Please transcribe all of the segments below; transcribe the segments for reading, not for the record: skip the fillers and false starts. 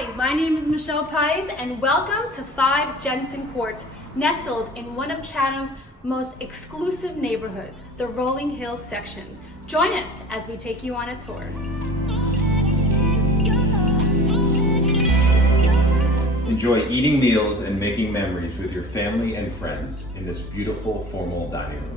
Hi, my name is Michelle Pies and welcome to 5 Jensen Court, nestled in one of Chatham's most exclusive neighborhoods, the Rolling Hills section. Join us as we take you on a tour. Enjoy eating meals and making memories with your family and friends in this beautiful formal dining room.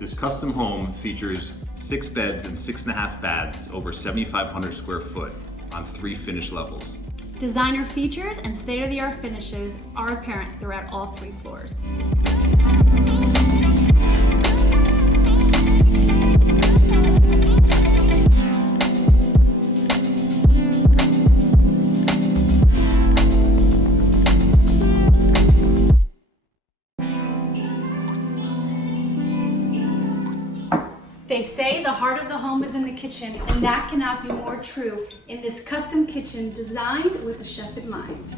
This custom home features 6 beds and 6.5 baths over 7,500 square foot on 3 finished levels. Designer features and state-of-the-art finishes are apparent throughout all 3 floors. They say the heart of the home is in the kitchen, and that cannot be more true in this custom kitchen designed with a chef in mind.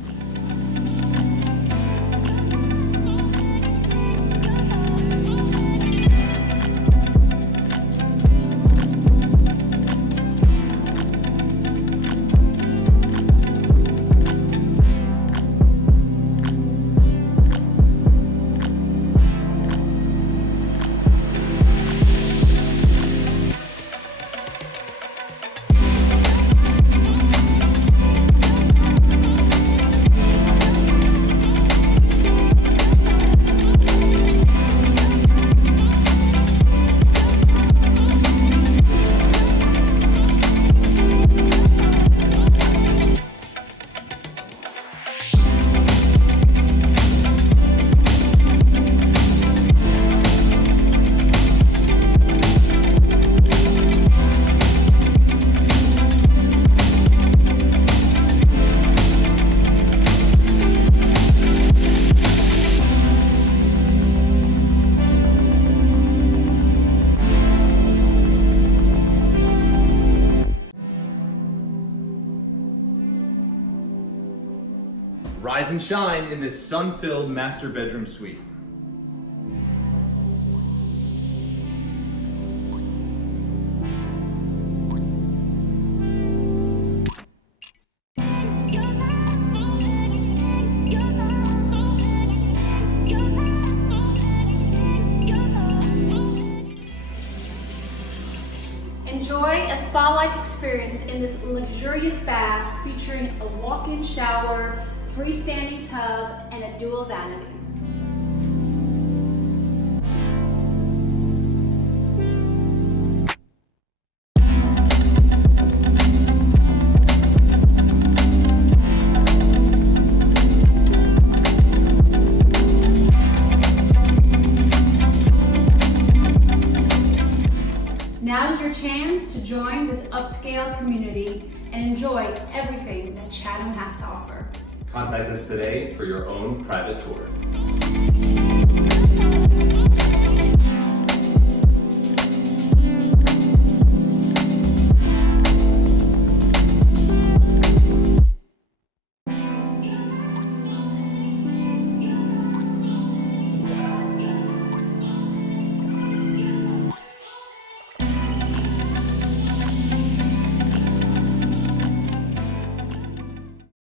Rise and shine in this sun-filled master bedroom suite. Enjoy a spa-like experience in this luxurious bath featuring a walk-in shower, freestanding tub, and a dual vanity. Now's your chance to join this upscale community and enjoy everything that Chatham has to offer. Contact us today for your own private tour.